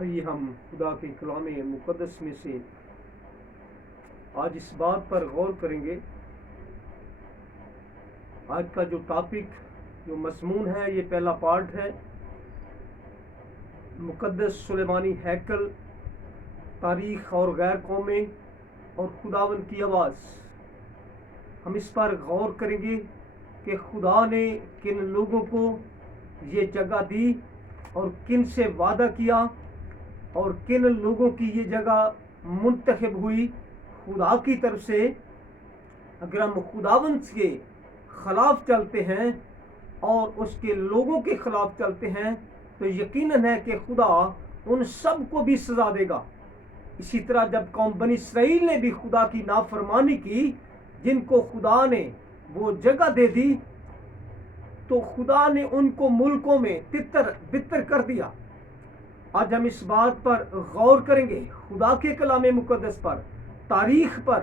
آئیے ہم خدا کے کلام مقدس میں سے آج اس بات پر غور کریں گے۔ آج کا جو ٹاپک، جو مضمون ہے، یہ پہلا پارٹ ہے، مقدس سلیمانی ہیکل، تاریخ اور غیر قومیں اور خداوند کی آواز۔ ہم اس پر غور کریں گے کہ خدا نے کن لوگوں کو یہ جگہ دی اور کن سے وعدہ کیا اور کن لوگوں کی یہ جگہ منتخب ہوئی خدا کی طرف سے۔ اگر ہم خداوند کے خلاف چلتے ہیں اور اس کے لوگوں کے خلاف چلتے ہیں تو یقیناً ہے کہ خدا ان سب کو بھی سزا دے گا۔ اسی طرح جب قوم بنی اسرائیل نے بھی خدا کی نافرمانی کی، جن کو خدا نے وہ جگہ دے دی، تو خدا نے ان کو ملکوں میں تتر بتر کر دیا۔ آج ہم اس بات پر غور کریں گے، خدا کے کلام مقدس پر، تاریخ پر،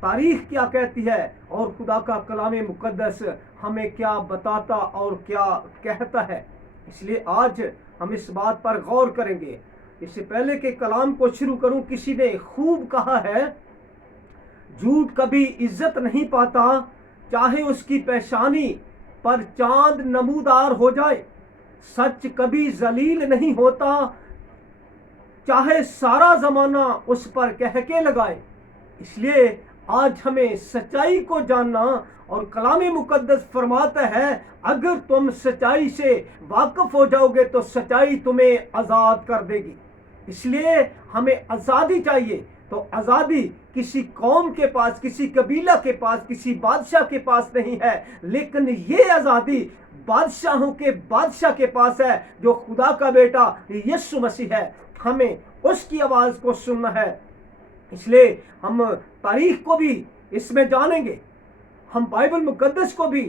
تاریخ کیا کہتی ہے اور خدا کا کلام مقدس ہمیں کیا بتاتا اور کیا کہتا ہے۔ اس لیے آج ہم اس بات پر غور کریں گے۔ اس سے پہلے کہ کلام کو شروع کروں، کسی نے خوب کہا ہے، جھوٹ کبھی عزت نہیں پاتا، چاہے اس کی پیشانی پر چاند نمودار ہو جائے۔ سچ کبھی ذلیل نہیں ہوتا، چاہے سارا زمانہ اس پر کہکے لگائے۔ اس لیے آج ہمیں سچائی کو جاننا، اور کلام مقدس فرماتا ہے اگر تم سچائی سے واقف ہو جاؤ گے تو سچائی تمہیں آزاد کر دے گی۔ اس لیے ہمیں آزادی چاہیے۔ تو آزادی کسی قوم کے پاس، کسی قبیلہ کے پاس، کسی بادشاہ کے پاس نہیں ہے، لیکن یہ آزادی بادشاہوں کے بادشاہ کے پاس ہے، جو خدا کا بیٹا یسوع مسیح ہے۔ ہمیں اس کی آواز کو سننا ہے۔ اس لیے ہم تاریخ کو بھی اس میں جانیں گے، ہم بائبل مقدس کو بھی،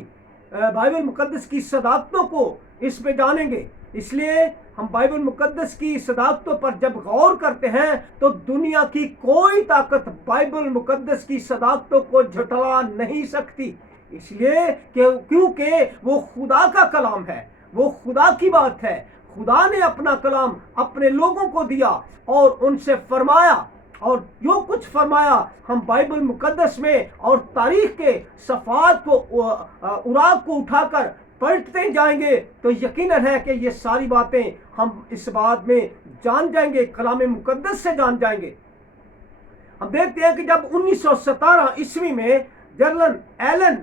بائبل مقدس کی صداقتوں کو اس میں جانیں گے۔ اس لیے ہم بائبل مقدس کی صداقتوں پر جب غور کرتے ہیں تو دنیا کی کوئی طاقت بائبل مقدس کی صداقتوں کو جھٹلا نہیں سکتی۔ اس لیے کیونکہ وہ خدا کا کلام ہے، وہ خدا کی بات ہے۔ خدا نے اپنا کلام اپنے لوگوں کو دیا اور ان سے فرمایا، اور جو کچھ فرمایا ہم بائبل مقدس میں اور تاریخ کے صفحات کو، اوراق کو اٹھا کر پلٹتے جائیں گے تو یقیناً ہے کہ یہ ساری باتیں ہم اس بات میں جان جائیں گے، کلام مقدس سے جان جائیں گے۔ ہم دیکھتے ہیں کہ جب 1917 عیسوی میں جنرل ایلن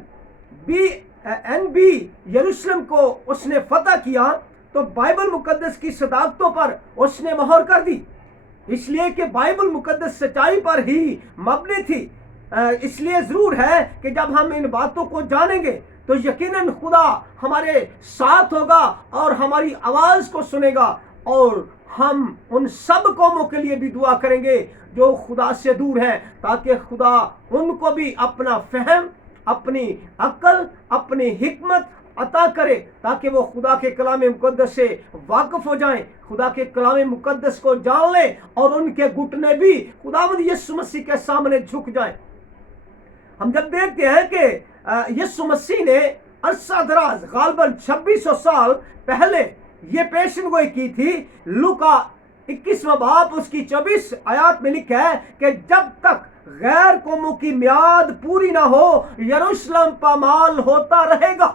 بی یروشلم کو اس نے فتح کیا تو بائبل مقدس کی صداقتوں پر اس نے مہر کر دی، اس لیے کہ بائبل مقدس سچائی پر ہی مبنی تھی۔ اس لیے ضرور ہے کہ جب ہم ان باتوں کو جانیں گے تو یقیناً خدا ہمارے ساتھ ہوگا اور ہماری آواز کو سنے گا، اور ہم ان سب قوموں کے لیے بھی دعا کریں گے جو خدا سے دور ہیں، تاکہ خدا ان کو بھی اپنا فہم، اپنی عقل، اپنی حکمت عطا کرے، تاکہ وہ خدا کے کلام مقدس سے واقف ہو جائیں، خدا کے کلام مقدس کو جان لیں، اور ان کے گھٹنے بھی خداوند یسوع مسیح کے سامنے جھک جائیں۔ ہم جب دیکھتے ہیں کہ یسوع مسیح نے عرصہ دراز، غالباً 2600 سال پہلے یہ پیشن گوئی کی تھی۔ لوکا 21واں باب اس کی 24 آیات میں لکھا ہے کہ جب تک غیر قوموں کی میعاد پوری نہ ہو یروشلم پامال ہوتا رہے گا۔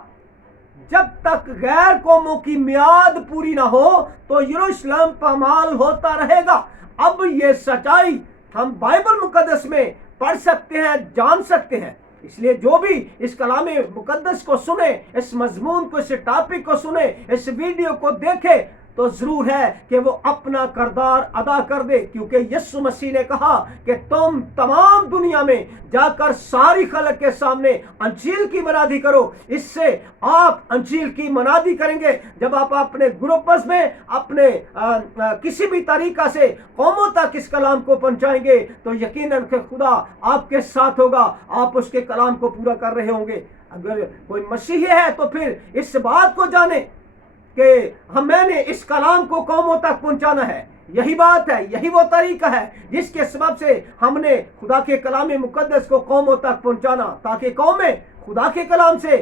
جب تک غیر قوموں کی میعاد پوری نہ ہو تو یروشلم پامال ہوتا رہے گا۔ اب یہ سچائی ہم بائبل مقدس میں پڑھ سکتے ہیں، جان سکتے ہیں۔ اس لیے جو بھی اس کلام مقدس کو سنے، اس مضمون کو، اس ٹاپک کو سنے، اس ویڈیو کو دیکھے، تو ضرور ہے کہ وہ اپنا کردار ادا کر دے، کیونکہ یسوع مسیح نے کہا کہ تم تمام دنیا میں جا کر ساری خلق کے سامنے انجیل کی منادی کرو۔ اس سے آپ انجیل کی منادی کریں گے جب آپ اپنے گروپس میں، اپنے کسی بھی طریقہ سے قوموں تک اس کلام کو پہنچائیں گے تو یقیناً کہ خدا آپ کے ساتھ ہوگا، آپ اس کے کلام کو پورا کر رہے ہوں گے۔ اگر کوئی مسیحی ہے تو پھر اس بات کو جانے کہ میں نے اس کلام کو قوموں تک پہنچانا ہے۔ یہی بات ہے، یہی وہ طریقہ ہے جس کے سبب سے ہم نے خدا کے کلام مقدس کو قوموں تک پہنچانا، تاکہ قومیں خدا کے کلام سے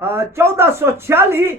1446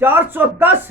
410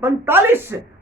45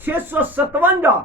657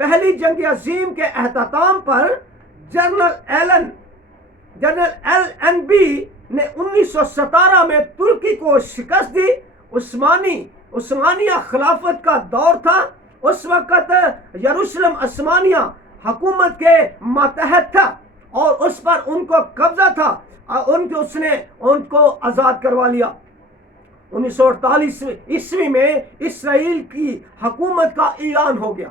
پہلی جنگ عظیم کے اختتام پر جنرل ایل این بی نے 1917 میں ترکی کو شکست دی۔ عثمانیہ خلافت کا دور تھا، اس وقت یروشلم عثمانیہ حکومت کے ماتحت تھا اور اس پر ان کو قبضہ تھا، اس نے ان کو آزاد کروا لیا۔ 1948 عیسوی میں اسرائیل کی حکومت کا اعلان ہو گیا۔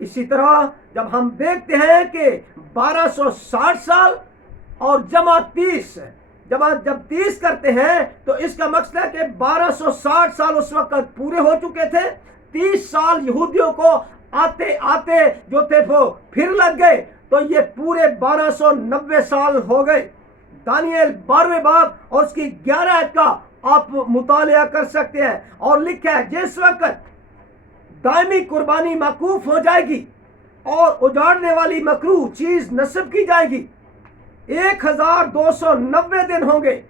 اسی طرح جب ہم دیکھتے ہیں کہ 1260 سال اور جمع 30 جب 30 کرتے ہیں تو اس کا مقصد ہے کہ 1260 سال اس وقت پورے ہو چکے تھے، 30 سال یہودیوں کو آتے آتے جو تھے وہ پھر لگ گئے، تو یہ پورے 1290 سال ہو گئے۔ دانیل 12ویں باب اور اس کی 11 آیت کا آپ مطالعہ کر سکتے ہیں، اور لکھا ہے جس وقت دائمی قربانی موقوف ہو جائے گی اور اجاڑنے والی مکروہ چیز نصب کی جائے گی، 1290 دن ہوں گے۔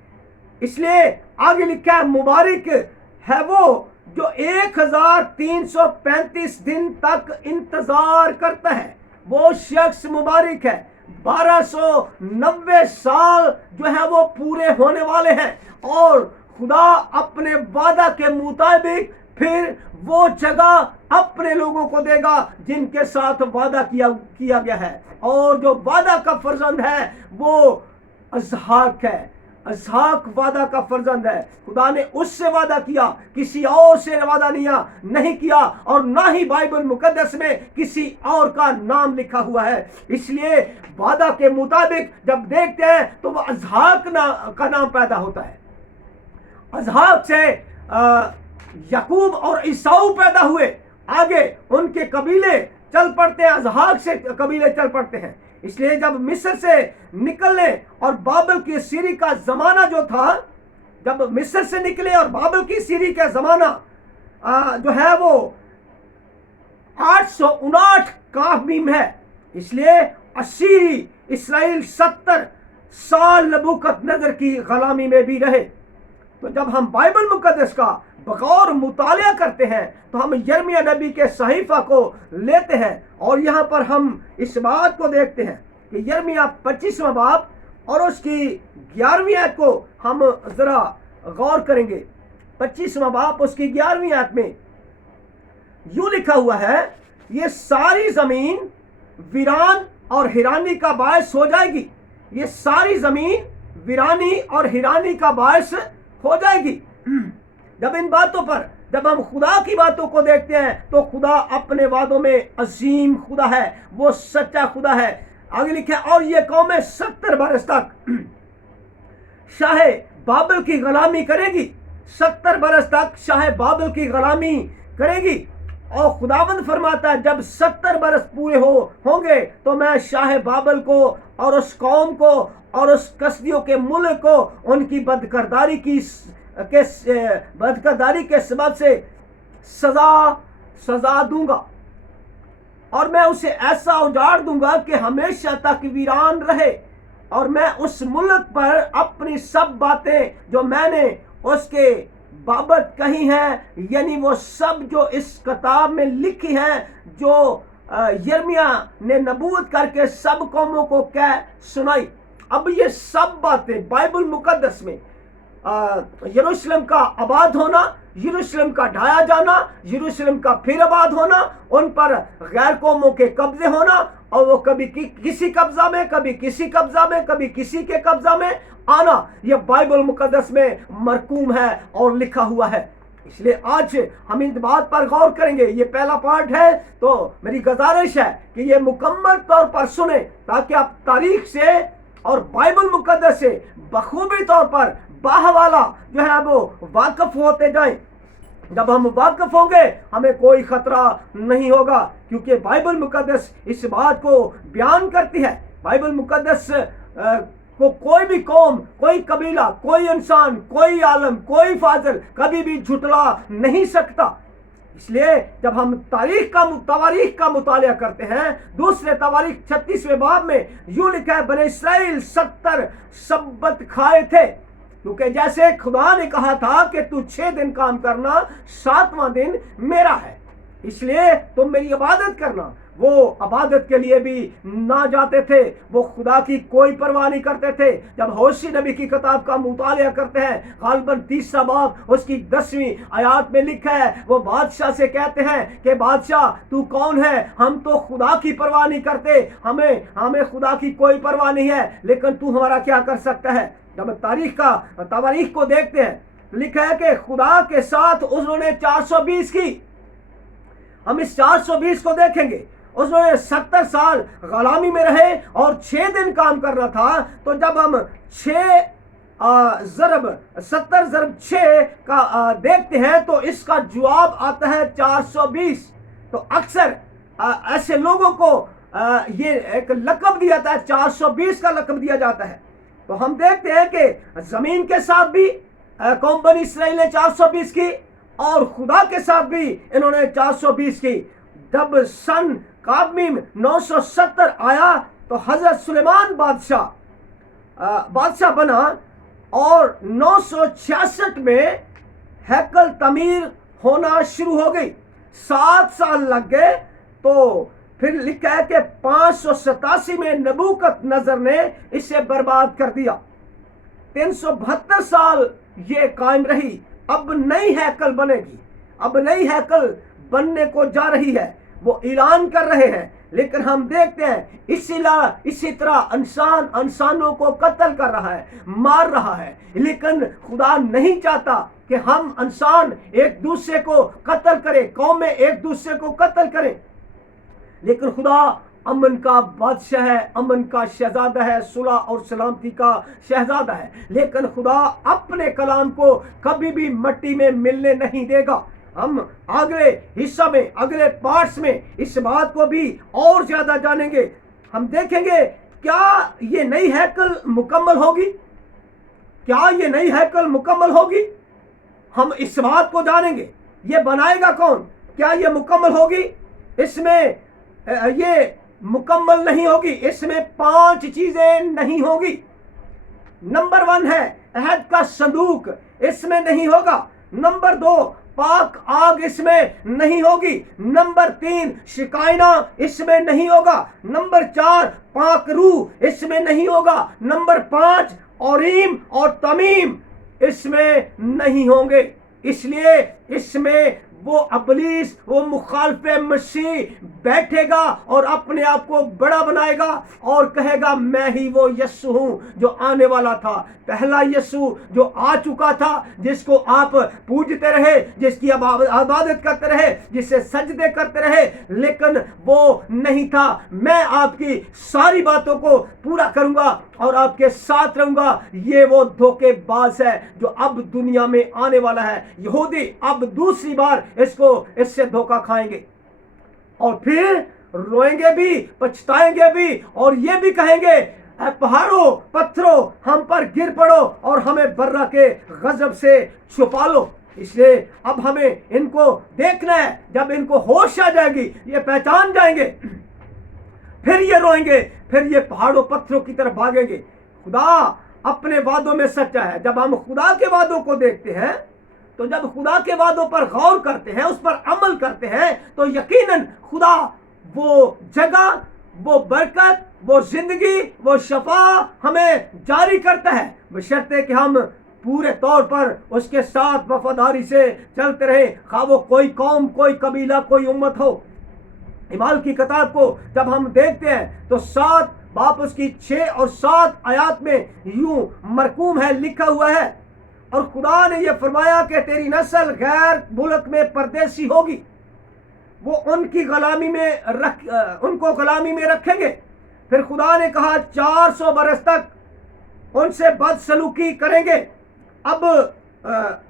اس لیے آگے لکھا ہے مبارک ہے وہ جو 1335 دن تک انتظار کرتا ہے، وہ شخص مبارک ہے۔ 1290 سال جو ہے وہ پورے ہونے والے ہیں، اور خدا اپنے وعدہ کے مطابق پھر وہ جگہ اپنے لوگوں کو دے گا جن کے ساتھ وعدہ کیا گیا ہے، اور جو وعدہ کا فرزند ہے وہ اسحاق ہے۔ اسحاق وعدہ کا فرزند ہے، خدا نے اس سے وعدہ کیا، کسی اور سے وعدہ نہیں کیا، اور نہ ہی بائبل مقدس میں کسی اور کا نام لکھا ہوا ہے۔ اس لیے وعدہ کے مطابق جب دیکھتے ہیں تو وہ اسحاق کا نام پیدا ہوتا ہے۔ اسحاق سے یعقوب اور عیساؤ پیدا ہوئے، آگے ان کے قبیلے چل پڑتے ہیں، اسحاق سے قبیلے چل پڑتے ہیں۔ اس لیے جب مصر سے نکلنے اور بابل کی سیری کا زمانہ جو تھا، جب مصر سے نکلے اور بابل کی سیری کا زمانہ جو ہے وہ 859 کافیم ہے، اس لیے اسیری اسرائیل 70 سال نبوکت نظر کی غلامی میں بھی رہے۔ تو جب ہم بائبل مقدس کا بغور مطالعہ کرتے ہیں تو ہم یرمیہ نبی کے صحیفہ کو لیتے ہیں، اور یہاں پر ہم اس بات کو دیکھتے ہیں کہ یرمیہ 25واں باب اور اس کی 11ویں آیت کو ہم ذرا غور کریں گے۔ 25واں باب اس کی 11ویں آیت میں یوں لکھا ہوا ہے، یہ ساری زمین ویران اور حیرانی کا باعث ہو جائے گی، یہ ساری زمین ویرانی اور حیرانی کا باعث ہو جائے گی۔ جب ان باتوں پر جب ہم خدا کی باتوں کو دیکھتے ہیں تو خدا اپنے وعدوں میں عظیم خدا ہے، وہ سچا خدا ہے۔ آگے لکھا ہے اور یہ قومیں 70 برس تک شاہ بابل کی غلامی کرے گی، 70 برس تک شاہ بابل کی غلامی کرے گی، اور خداوند فرماتا ہے جب 70 برس پورے ہوں گے تو میں شاہ بابل کو اور اس قوم کو اور اس کسدیوں کے ملک کو ان کی بدکرداری کے سبب سے سزا دوں گا، اور میں اسے ایسا اجاڑ دوں گا کہ ہمیشہ تک ویران رہے، اور میں اس ملک پر اپنی سب باتیں جو میں نے اس کے بابت کہی ہیں، یعنی وہ سب جو اس کتاب میں لکھی ہیں، جو یرمیہ نے نبوت کر کے سب قوموں کو کہہ سنائی۔ اب یہ سب باتیں بائبل مقدس میں یروشلم کا آباد ہونا، یروشلم کا ڈھایا جانا، یروشلم کا پھر آباد ہونا، ان پر غیر قوموں کے قبضے ہونا، اور وہ کبھی کسی قبضہ میں، کبھی کسی قبضہ میں، کبھی کسی کے قبضہ میں آنا، یہ بائبل مقدس میں مرقوم ہے اور لکھا ہوا ہے۔ اس لیے آج ہم ان بات پر غور کریں گے۔ یہ پہلا پارٹ ہے، تو میری گزارش ہے کہ یہ مکمل طور پر سنیں تاکہ آپ تاریخ سے اور بائبل مقدس سے بخوبی طور پر باہوالا جو ہے وہ واقف ہوتے جائیں۔ جب ہم واقف ہوں گے ہمیں کوئی خطرہ نہیں ہوگا، کیونکہ بائبل مقدس اس بات کو بیان کرتی ہے۔ بائبل مقدس کو کوئی بھی قوم، کوئی قبیلہ، کوئی انسان، کوئی عالم، کوئی فاضل کبھی بھی جھٹلا نہیں سکتا۔ اس لیے جب ہم تواریخ کا مطالعہ کرتے ہیں، دوسرے تواریخ 36ویں باب میں یوں لکھا ہے بنی اسرائیل 70 سبت کھائے تھے، کیونکہ جیسے خدا نے کہا تھا کہ تو 6 دن کام کرنا، 7واں دن میرا ہے۔ اس لیے تم میری عبادت کرنا۔ وہ عبادت کے لیے بھی نہ جاتے تھے، وہ خدا کی کوئی پرواہ نہیں کرتے تھے۔ جب ہوشی نبی کی کتاب کا مطالعہ کرتے ہیں، غالباً 30 باب اس کی 10ویں آیات میں لکھا ہے، وہ بادشاہ سے کہتے ہیں کہ بادشاہ تو کون ہے؟ ہم تو خدا کی پرواہ نہیں کرتے، ہمیں خدا کی کوئی پرواہ نہیں ہے، لیکن تو ہمارا کیا کر سکتا ہے؟ جب تواریخ کو دیکھتے ہیں، لکھا ہے کہ خدا کے ساتھ انہوں نے 420 کی۔ ہم اس 420 کو دیکھیں گے۔ انہوں نے 70 سال غلامی میں رہے اور 6 دن کام کرنا تھا۔ تو جب ہم 70 ضرب 6 کا دیکھتے ہیں تو اس کا جواب آتا ہے 420۔ تو اکثر ایسے لوگوں کو یہ ایک لقب دیا جاتا ہے، 420 کا لقب دیا جاتا ہے۔ تو ہم دیکھتے ہیں کہ زمین کے ساتھ بھی قوم بنی اسرائیل نے 420 کی، اور خدا کے ساتھ بھی انہوں نے 420 کی۔ جب سن قابمیم 970 آیا تو حضرت سلیمان بادشاہ بنا، اور 966 میں ہیکل تعمیر ہونا شروع ہو گئی۔ 7 سال لگ گئے، تو پھر لکھا ہے کہ 587 میں نبوکت نظر نے اسے برباد کر دیا۔ 372 سال یہ قائم رہی۔ اب نئی ہیکل بنے گی، اب نئی ہیکل بننے کو جا رہی ہے، وہ اعلان کر رہے ہیں۔ لیکن ہم دیکھتے ہیں اسی طرح انسانوں کو قتل کر رہا ہے، مار رہا ہے، لیکن خدا نہیں چاہتا کہ ہم انسان ایک دوسرے کو قتل کریں، قومیں ایک دوسرے کو قتل کریں۔ لیکن خدا امن کا بادشاہ ہے، امن کا شہزادہ ہے، صلح اور سلامتی کا شہزادہ ہے۔ لیکن خدا اپنے کلام کو کبھی بھی مٹی میں ملنے نہیں دے گا۔ ہم اگلے حصہ میں، اگلے پارٹس میں اس بات کو بھی اور زیادہ جانیں گے۔ ہم دیکھیں گے کیا یہ نئی ہیکل مکمل ہوگی، کیا یہ نئی ہیکل مکمل ہوگی؟ ہم اس بات کو جانیں گے، یہ بنائے گا کون؟ کیا یہ مکمل ہوگی؟ اس میں یہ مکمل نہیں ہوگی، اس میں 5 چیزیں نہیں ہوگی۔ نمبر 1 ہے عہد کا صندوق، اس میں نہیں ہوگا۔ نمبر 2 پاک آگ اس میں نہیں ہوگی۔ نمبر 3 شکائنا اس میں نہیں ہوگا۔ نمبر 4 پاک روح اس میں نہیں ہوگا۔ نمبر 5 اوریم اور تمیم اس میں نہیں ہوں گے۔ اس لیے اس میں وہ ابلیس، وہ مخالف مسیح بیٹھے گا اور اپنے آپ کو بڑا بنائے گا اور کہے گا میں ہی وہ یسوع ہوں جو آنے والا تھا، پہلا یسوع جو آ چکا تھا، جس کو آپ پوجتے رہے، جس کی عبادت کرتے رہے، جسے سجدے کرتے رہے، لیکن وہ نہیں تھا۔ میں آپ کی ساری باتوں کو پورا کروں گا اور آپ کے ساتھ رہوں گا۔ یہ وہ دھوکے باز ہے جو اب دنیا میں آنے والا ہے۔ یہودی اب دوسری بار اس سے دھوکہ کھائیں گے، اور پھر روئیں گے بھی، پچھتائیں گے بھی، اور یہ بھی کہیں گے اے پہاڑوں پتھروں ہم پر گر پڑو اور ہمیں برا کے غضب سے چھپا لو۔ اس لیے اب ہمیں ان کو دیکھنا ہے۔ جب ان کو ہوش آ جائے گی، یہ پہچان جائیں گے، پھر یہ روئیں گے، پھر یہ پہاڑوں پتھروں کی طرف بھاگیں گے۔ خدا اپنے وعدوں میں سچا ہے۔ جب ہم خدا کے وعدوں کو دیکھتے ہیں، تو جب خدا کے وعدوں پر غور کرتے ہیں، اس پر عمل کرتے ہیں، تو یقیناً خدا وہ جگہ، وہ برکت، وہ زندگی، وہ شفا ہمیں جاری کرتا ہے، بشرطے کہ ہم پورے طور پر اس کے ساتھ وفاداری سے چلتے رہے، خواہ وہ کوئی قوم، کوئی قبیلہ، کوئی امت ہو۔ اعمال کی کتاب کو جب ہم دیکھتے ہیں تو 7 باب اس کی 6 اور 7 آیات میں یوں مرقوم ہے، لکھا ہوا ہے، اور خدا نے یہ فرمایا کہ تیری نسل غیر ملک میں پردیسی ہوگی۔ وہ ان کو غلامی میں رکھیں گے۔ پھر خدا نے کہا 400 برس تک ان سے بدسلوکی کریں گے۔ اب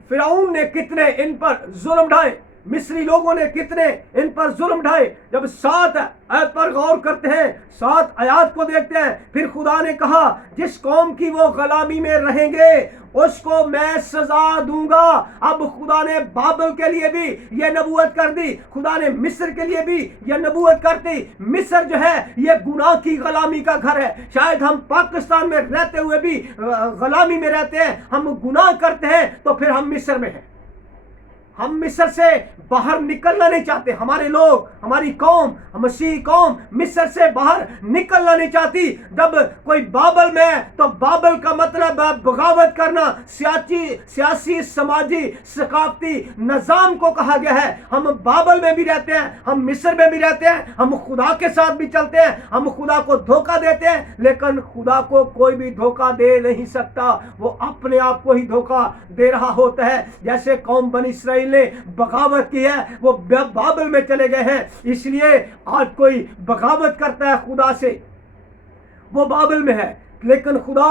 فرعون نے کتنے ان پر ظلم ڈھائے، مصری لوگوں نے کتنے ان پر ظلم ڈھائے۔ جب 7 آیات پر غور کرتے ہیں، 7 آیات کو دیکھتے ہیں، پھر خدا نے کہا جس قوم کی وہ غلامی میں رہیں گے اس کو میں سزا دوں گا۔ اب خدا نے بابل کے لیے بھی یہ نبوت کر دی، خدا نے مصر کے لیے بھی یہ نبوت کر دی۔ مصر جو ہے یہ گناہ کی غلامی کا گھر ہے۔ شاید ہم پاکستان میں رہتے ہوئے بھی غلامی میں رہتے ہیں، ہم گناہ کرتے ہیں تو پھر ہم مصر میں ہیں۔ ہم مصر سے باہر نکلنا نہیں چاہتے. ہمارے لوگ, ہماری قوم, مسیحی قوم مصر سے باہر نکلنا نہیں چاہتی. جب کوئی بابل میں ہے تو بابل کا مطلب بغاوت کرنا, سیاسی, سماجی, ثقافتی نظام کو کہا گیا ہے. ہم بابل میں بھی رہتے ہیں, ہم مصر میں بھی رہتے ہیں, ہم خدا کے ساتھ بھی چلتے ہیں, ہم خدا کو دھوکہ دیتے ہیں, لیکن خدا کو کوئی بھی دھوکہ دے نہیں سکتا. وہ اپنے آپ کو ہی دھوکہ دے رہا ہوتا ہے. جیسے قوم بنی اسرائیل نے بغاوت کی ہے, وہ بابل میں چلے گئے ہیں. اس لیے آج کوئی بغاوت کرتا ہے خدا سے, وہ بابل میں ہے. لیکن خدا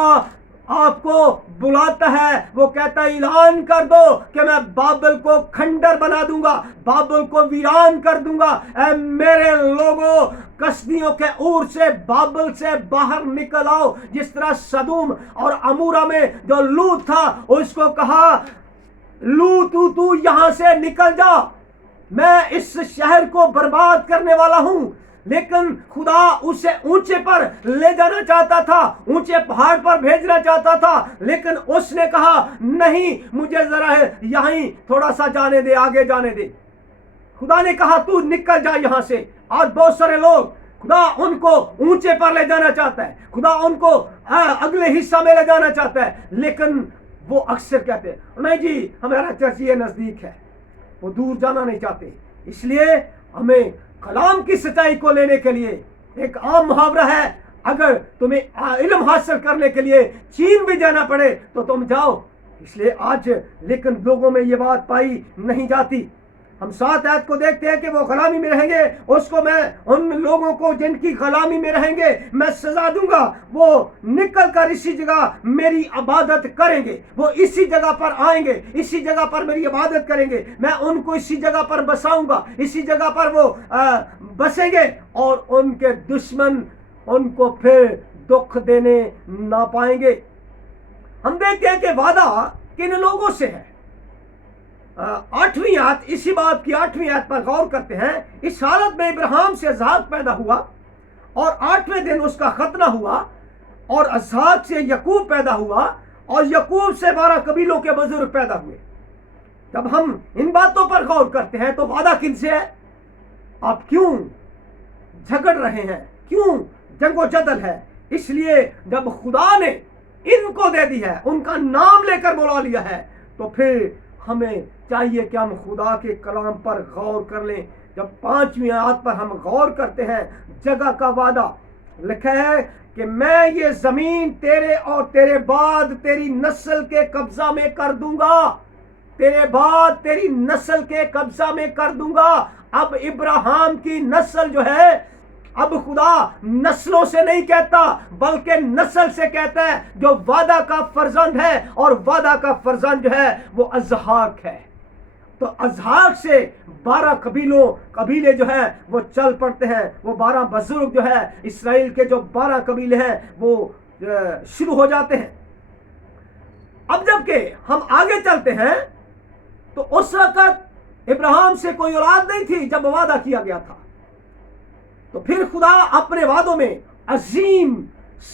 آپ کو بلاتا ہے, وہ کہتا ہے اعلان کر دو کہ میں بابل کو کھنڈر بنا دوں گا, بابل کو ویران کر دوں گا. اے میرے لوگوں, کسدیوں کے اور سے بابل سے باہر نکل آؤ. جس طرح سدوم اور عمورہ میں جو لوط تھا, اس کو کہا لوط تو یہاں سے نکل جا, میں اس شہر کو برباد کرنے والا ہوں. لیکن خدا اسے اونچے پر لے جانا چاہتا تھا, اونچے پہاڑ پر بھیجنا چاہتا تھا, لیکن اس نے کہا نہیں, مجھے ذرا یہیں تھوڑا سا جانے دے, آگے جانے دے. خدا نے کہا تو نکل جا یہاں سے. آج بہت سارے لوگ, خدا ان کو اونچے پر لے جانا چاہتا ہے, خدا ان کو اگلے حصہ میں لے جانا چاہتا ہے, لیکن وہ اکثر کہتے ہیں نہیں جی ہمارا چرچ یہ نزدیک ہے. وہ دور جانا نہیں چاہتے. اس لیے ہمیں کلام کی سچائی کو لینے کے لیے ایک عام محاورہ ہے, اگر تمہیں علم حاصل کرنے کے لیے چین بھی جانا پڑے تو تم جاؤ. اس لیے آج لیکن لوگوں میں یہ بات پائی نہیں جاتی. ہم 7 آیت کو دیکھتے ہیں کہ وہ غلامی میں رہیں گے, اس کو میں ان لوگوں کو جن کی غلامی میں رہیں گے میں سزا دوں گا. وہ نکل کر اسی جگہ میری عبادت کریں گے, وہ اسی جگہ پر آئیں گے, اسی جگہ پر میری عبادت کریں گے. میں ان کو اسی جگہ پر بساؤں گا, اسی جگہ پر وہ بسیں گے, اور ان کے دشمن ان کو پھر دکھ دینے نہ پائیں گے. ہم دیکھتے ہیں کہ وعدہ کن لوگوں سے ہے. 8ویں آیت, اسی بات کی 8ویں آیت پر غور کرتے ہیں. اس حالت میں ابراہیم سے اسحاق پیدا ہوا, اور 8ویں دن اس کا ختنہ ہوا, اور اسحاق سے یعقوب پیدا ہوا, اور یعقوب سے 12 قبیلوں کے بزرگ پیدا ہوئے. جب ہم ان باتوں پر غور کرتے ہیں تو وعدہ کن سے ہے؟ آپ کیوں جھگڑ رہے ہیں, کیوں جنگ و جدل ہے؟ اس لیے جب خدا نے ان کو دے دی ہے, ان کا نام لے کر بلا لیا ہے, تو پھر ہمیں چاہیے کہ ہم خدا کے کلام پر غور کر لیں. جب 5ویں آیت پر ہم غور کرتے ہیں, جگہ کا وعدہ لکھا ہے کہ میں یہ زمین تیرے اور تیرے بعد تیری نسل کے قبضہ میں کر دوں گا, تیرے بعد تیری نسل کے قبضہ میں کر دوں گا. اب ابراہیم کی نسل جو ہے, اب خدا نسلوں سے نہیں کہتا بلکہ نسل سے کہتا ہے, جو وعدہ کا فرزند ہے, اور وعدہ کا فرزند جو ہے وہ اسحاق ہے. تو اسحاق سے 12 قبیلے جو ہیں وہ چل پڑتے ہیں. وہ 12 بزرگ جو ہے اسرائیل کے, جو 12 قبیلے ہیں وہ شروع ہو جاتے ہیں. اب جب کہ ہم آگے چلتے ہیں تو اس وقت ابراہیم سے کوئی اولاد نہیں تھی جب وعدہ کیا گیا تھا. تو پھر خدا اپنے وعدوں میں عظیم,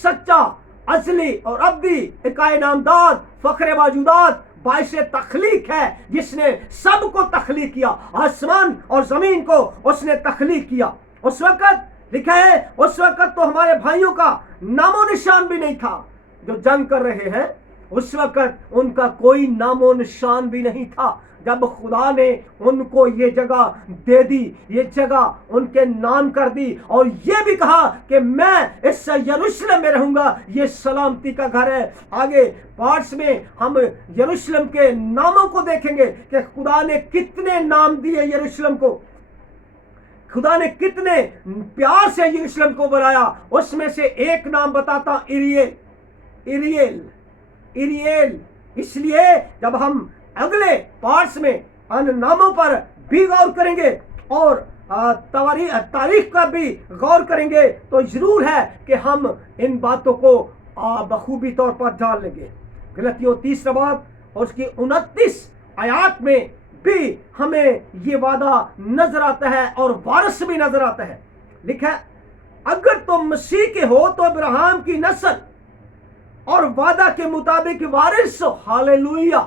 سچا, ازلی اور ابدی, کائن نامداد, فخر موجودات, باعث تخلیق ہے, جس نے سب کو تخلیق کیا, آسمان اور زمین کو اس نے تخلیق کیا. اس وقت لکھا ہے, اس وقت تو ہمارے بھائیوں کا نام و نشان بھی نہیں تھا جو جنگ کر رہے ہیں. اس وقت ان کا کوئی نام و نشان بھی نہیں تھا. جب خدا نے ان کو یہ جگہ دے دی, یہ جگہ ان کے نام کر دی, اور یہ بھی کہا کہ میں اس یروشلم میں رہوں گا, یہ سلامتی کا گھر ہے. آگے پارٹس میں ہم یروشلم کے ناموں کو دیکھیں گے کہ خدا نے کتنے نام دیے یروشلم کو, خدا نے کتنے پیار سے یروشلم کو بلایا. اس میں سے ایک نام بتاتا, اریل. اس لیے جب ہم اگلے پارٹس میں ان ناموں پر بھی غور کریں گے اور تاریخ کا بھی غور کریں گے, تو ضرور ہے کہ ہم ان باتوں کو بخوبی طور پر جان لیں گے. غلطیوں 30 باب اور اس کی 29 آیات میں بھی ہمیں یہ وعدہ نظر آتا ہے اور وارث بھی نظر آتا ہے. لکھا ہے, اگر تم مسیح کے ہو تو ابراہیم کی نسل اور وعدہ کے مطابق وارث ہو. ہاللیلویا.